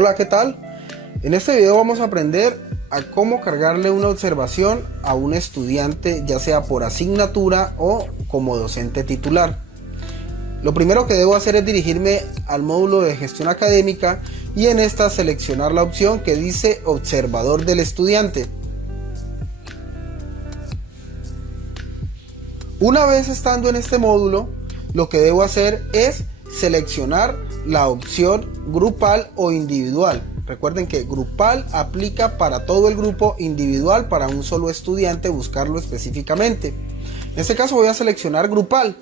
Hola, ¿qué tal? En este video vamos a aprender a cómo cargarle una observación a un estudiante, ya sea por asignatura o como docente titular. Lo primero que debo hacer es dirigirme al módulo de gestión académica y en esta seleccionar la opción que dice observador del estudiante. Una vez estando en este módulo, lo que debo hacer es seleccionar la opción grupal o individual. Recuerden que grupal aplica para todo el grupo, individual para un solo estudiante, buscarlo específicamente. En este caso voy a seleccionar grupal.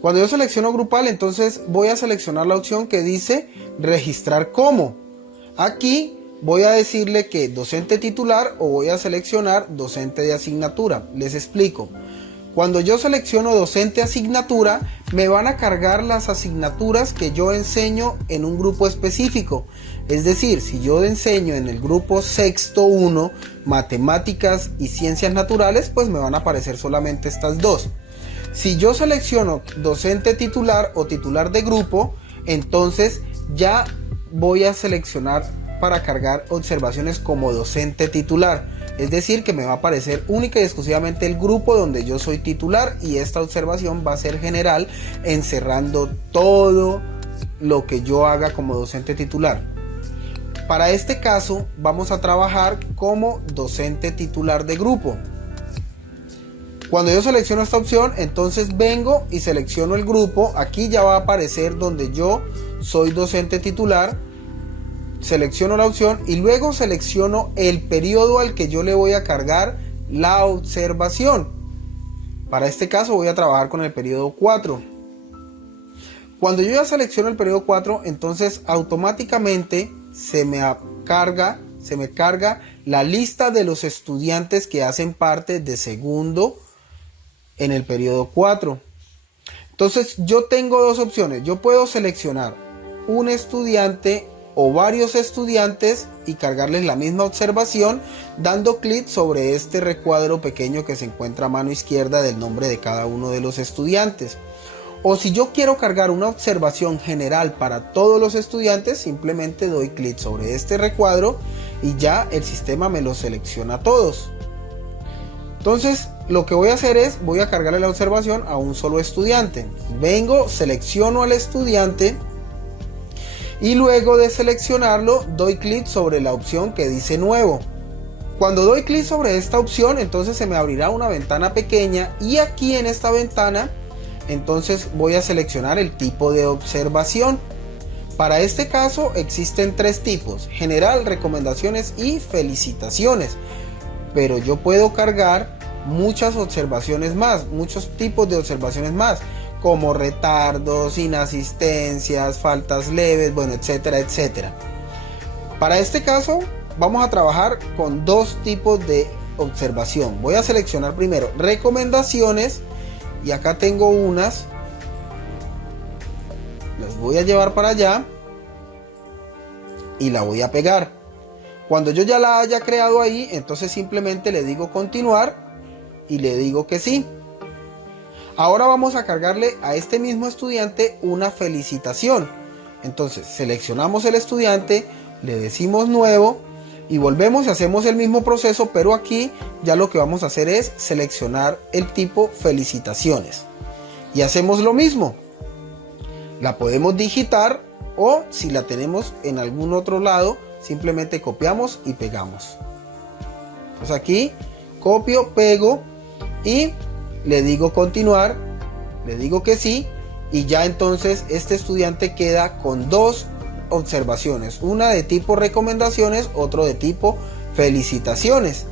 Cuando yo selecciono grupal, entonces voy a seleccionar la opción que dice registrar como. Aquí voy a decirle que docente titular o voy a seleccionar docente de asignatura. Les explico. Cuando yo selecciono docente asignatura, me van a cargar las asignaturas que yo enseño en un grupo específico. Es decir, si yo enseño en el grupo sexto 1, matemáticas y ciencias naturales, pues me van a aparecer solamente estas dos. Si yo selecciono docente titular o titular de grupo, entonces ya voy a seleccionar para cargar observaciones como docente titular. Es decir, que me va a aparecer única y exclusivamente el grupo donde yo soy titular y esta observación va a ser general, encerrando todo lo que yo haga como docente titular. Para este caso vamos a trabajar como docente titular de grupo. Cuando yo selecciono esta opción, entonces vengo y selecciono el grupo. Aquí ya va a aparecer donde yo soy docente titular. Selecciono la opción y luego selecciono el periodo al que yo le voy a cargar la observación. Para este caso voy a trabajar con el periodo 4. Cuando yo ya selecciono el periodo 4, entonces automáticamente se me carga la lista de los estudiantes que hacen parte de segundo en el periodo 4. Entonces yo tengo dos opciones. Yo puedo seleccionar un estudiante o varios estudiantes y cargarles la misma observación dando clic sobre este recuadro pequeño que se encuentra a mano izquierda del nombre de cada uno de los estudiantes. O si yo quiero cargar una observación general para todos los estudiantes, simplemente doy clic sobre este recuadro y ya el sistema me los selecciona a todos. Entonces lo que voy a hacer es, voy a cargarle la observación a un solo estudiante. Vengo, selecciono al estudiante y luego de seleccionarlo doy clic sobre la opción que dice nuevo. Cuando doy clic sobre esta opción, entonces se me abrirá una ventana pequeña y aquí en esta ventana entonces voy a seleccionar el tipo de observación. Para este caso existen tres tipos: general, recomendaciones y felicitaciones. Pero yo puedo cargar muchas observaciones más, muchos tipos de observaciones más, como retardos, inasistencias, faltas leves, bueno, etcétera, etcétera. Para este caso vamos a trabajar con dos tipos de observación. Voy a seleccionar primero recomendaciones y acá tengo unas, las voy a llevar para allá y la voy a pegar. Cuando yo ya la haya creado ahí, entonces simplemente le digo continuar y le digo que sí. Ahora vamos a cargarle a este mismo estudiante una felicitación. Entonces seleccionamos el estudiante, le decimos nuevo y volvemos y hacemos el mismo proceso, pero aquí ya lo que vamos a hacer es seleccionar el tipo felicitaciones. Y hacemos lo mismo. La podemos digitar o si la tenemos en algún otro lado, simplemente copiamos y pegamos. Entonces aquí copio, pego y le digo continuar, le digo que sí y ya entonces este estudiante queda con dos observaciones, una de tipo recomendaciones, otro de tipo felicitaciones.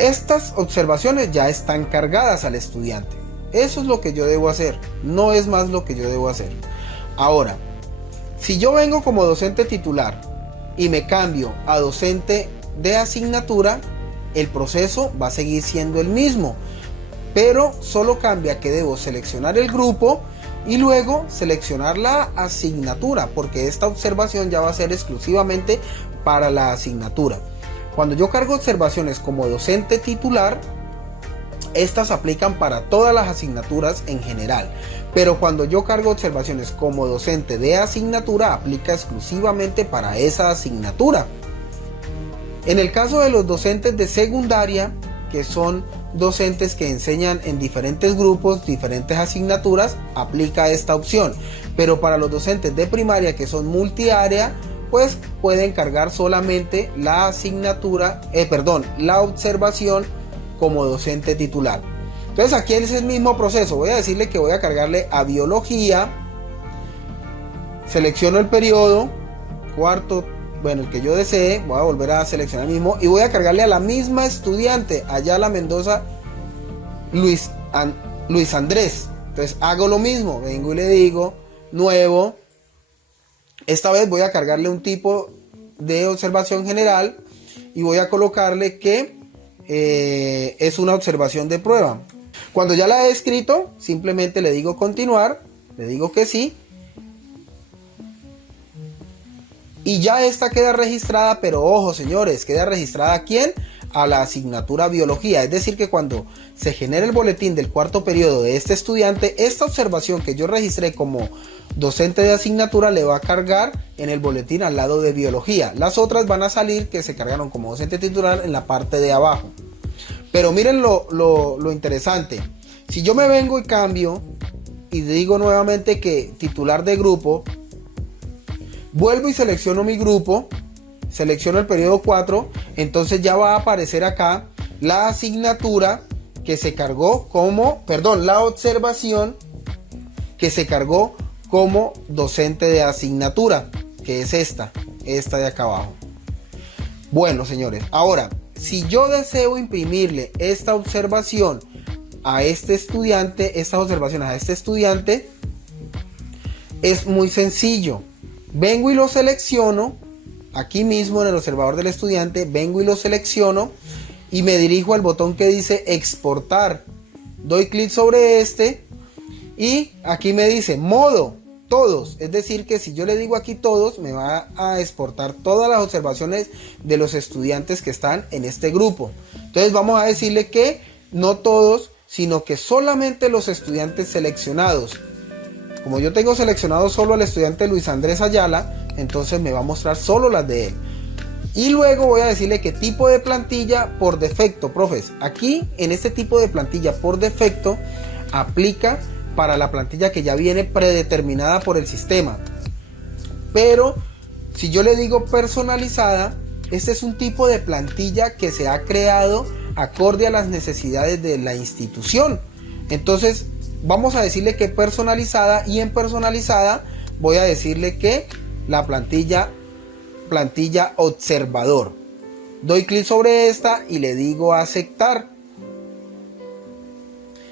Estas observaciones ya están cargadas al estudiante. Eso es lo que yo debo hacer, no es más lo que yo debo hacer. Ahora, si yo vengo como docente titular y me cambio a docente de asignatura, el proceso va a seguir siendo el mismo, pero solo cambia que debo seleccionar el grupo y luego seleccionar la asignatura, porque esta observación ya va a ser exclusivamente para la asignatura. Cuando yo cargo observaciones como docente titular, estas aplican para todas las asignaturas en general, Pero cuando yo cargo observaciones como docente de asignatura, aplica exclusivamente para esa asignatura. En el caso de los docentes de secundaria, que son docentes que enseñan en diferentes grupos, diferentes asignaturas, aplica esta opción. Pero para los docentes de primaria, que son multiárea, pues pueden cargar solamente la asignatura, la observación como docente titular. Entonces aquí es el mismo proceso. Voy a decirle que voy a cargarle a biología, selecciono el periodo, cuarto, el que yo desee, voy a volver a seleccionar el mismo y voy a cargarle a la misma estudiante, Ayala Mendoza Luis Andrés. Entonces hago lo mismo, vengo y le digo nuevo. Esta vez voy a cargarle un tipo de observación general y voy a colocarle que es una observación de prueba. Cuando ya la he escrito, simplemente le digo continuar, le digo que sí. Y ya esta queda registrada, pero ojo señores, queda registrada ¿a quién? A la asignatura biología. Es decir que cuando se genere el boletín del cuarto periodo de este estudiante, esta observación que yo registré como docente de asignatura le va a cargar en el boletín al lado de biología. Las otras van a salir que se cargaron como docente titular en la parte de abajo. Pero miren lo interesante. Si yo me vengo y cambio y digo nuevamente que titular de grupo, vuelvo y selecciono mi grupo, selecciono el periodo 4, entonces ya va a aparecer acá la asignatura que se cargó como, la observación que se cargó como docente de asignatura, que es esta de acá abajo. Bueno señores, ahora si yo deseo imprimirle esta observación a este estudiante, es muy sencillo. Vengo y lo selecciono, aquí mismo en el observador del estudiante, vengo y lo selecciono y me dirijo al botón que dice exportar. Doy clic sobre este y aquí me dice modo, todos. Es decir que si yo le digo aquí todos, me va a exportar todas las observaciones de los estudiantes que están en este grupo. Entonces vamos a decirle que no todos, sino que solamente los estudiantes seleccionados. Como yo tengo seleccionado solo al estudiante Luis Andrés Ayala, entonces me va a mostrar solo las de él. Y luego voy a decirle que tipo de plantilla por defecto, profes. Aquí en este tipo de plantilla por defecto aplica para la plantilla que ya viene predeterminada por el sistema. Pero si yo le digo personalizada, este es un tipo de plantilla que se ha creado acorde a las necesidades de la institución. Entonces vamos a decirle que personalizada, y en personalizada voy a decirle que la plantilla observador. Doy clic sobre esta y le digo aceptar.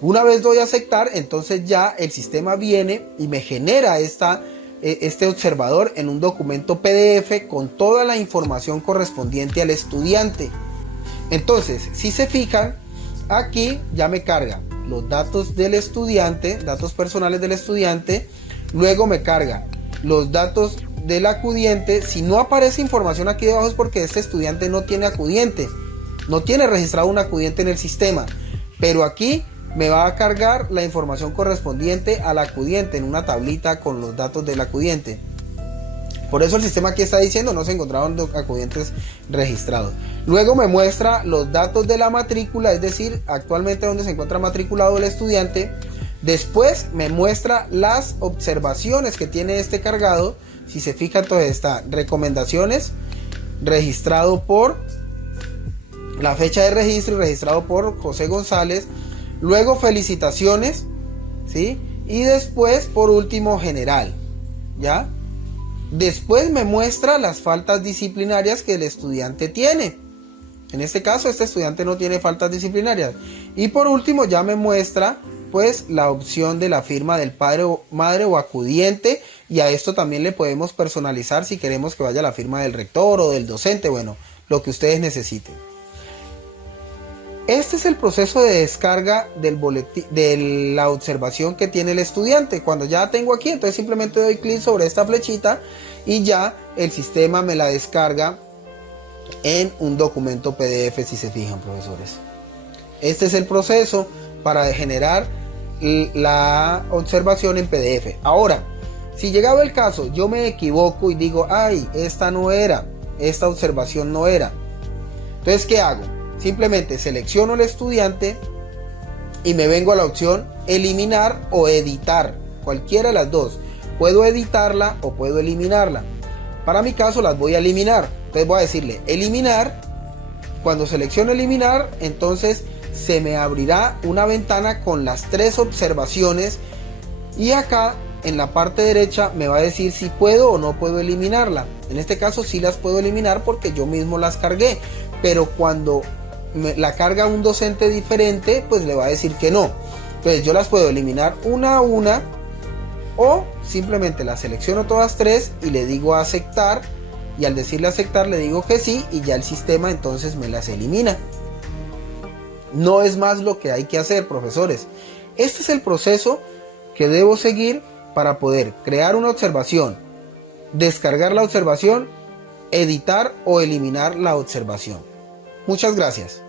Una vez doy a aceptar, entonces ya el sistema viene y me genera este observador en un documento PDF con toda la información correspondiente al estudiante. Entonces, si se fijan, aquí ya me carga los datos del estudiante, datos personales del estudiante, luego me carga los datos del acudiente. Si no aparece información aquí debajo es porque este estudiante no tiene acudiente, no tiene registrado un acudiente en el sistema, pero aquí me va a cargar la información correspondiente al acudiente en una tablita con los datos del acudiente. Por eso el sistema aquí está diciendo no se encontraron acudientes registrados. Luego me muestra los datos de la matrícula, es decir, actualmente donde se encuentra matriculado el estudiante. Después me muestra las observaciones que tiene este cargado. Si se fija, entonces está recomendaciones, registrado por la fecha de registro y registrado por José González. Luego felicitaciones, ¿sí? Y después, por último, general, ¿ya? Después me muestra las faltas disciplinarias que el estudiante tiene. En este caso, este estudiante no tiene faltas disciplinarias. Y por último, ya me muestra, pues, la opción de la firma del padre o madre o acudiente. Y a esto también le podemos personalizar si queremos que vaya la firma del rector o del docente. Bueno, lo que ustedes necesiten. Este es el proceso de descarga del boletín, de la observación que tiene el estudiante. Cuando ya tengo aquí, entonces simplemente doy clic sobre esta flechita y ya el sistema me la descarga en un documento PDF, si se fijan, profesores. Este es el proceso para generar la observación en PDF. Ahora, si llegado el caso yo me equivoco y digo, ay, esta observación no era, entonces ¿qué hago? Simplemente selecciono el estudiante y me vengo a la opción eliminar o editar, cualquiera de las dos. Puedo editarla o puedo eliminarla. Para mi caso las voy a eliminar. Entonces voy a decirle eliminar. Cuando selecciono eliminar, entonces se me abrirá una ventana con las 3 observaciones y acá en la parte derecha me va a decir si puedo o no puedo eliminarla. En este caso sí las puedo eliminar porque yo mismo las cargué, pero cuando la carga un docente diferente, pues le va a decir que no. Entonces yo las puedo eliminar una a una, o simplemente las selecciono todas 3 y le digo a aceptar, y al decirle aceptar le digo que sí, y ya el sistema entonces me las elimina. No es más lo que hay que hacer, profesores. Este es el proceso que debo seguir para poder crear una observación, descargar la observación, editar o eliminar la observación. Muchas gracias.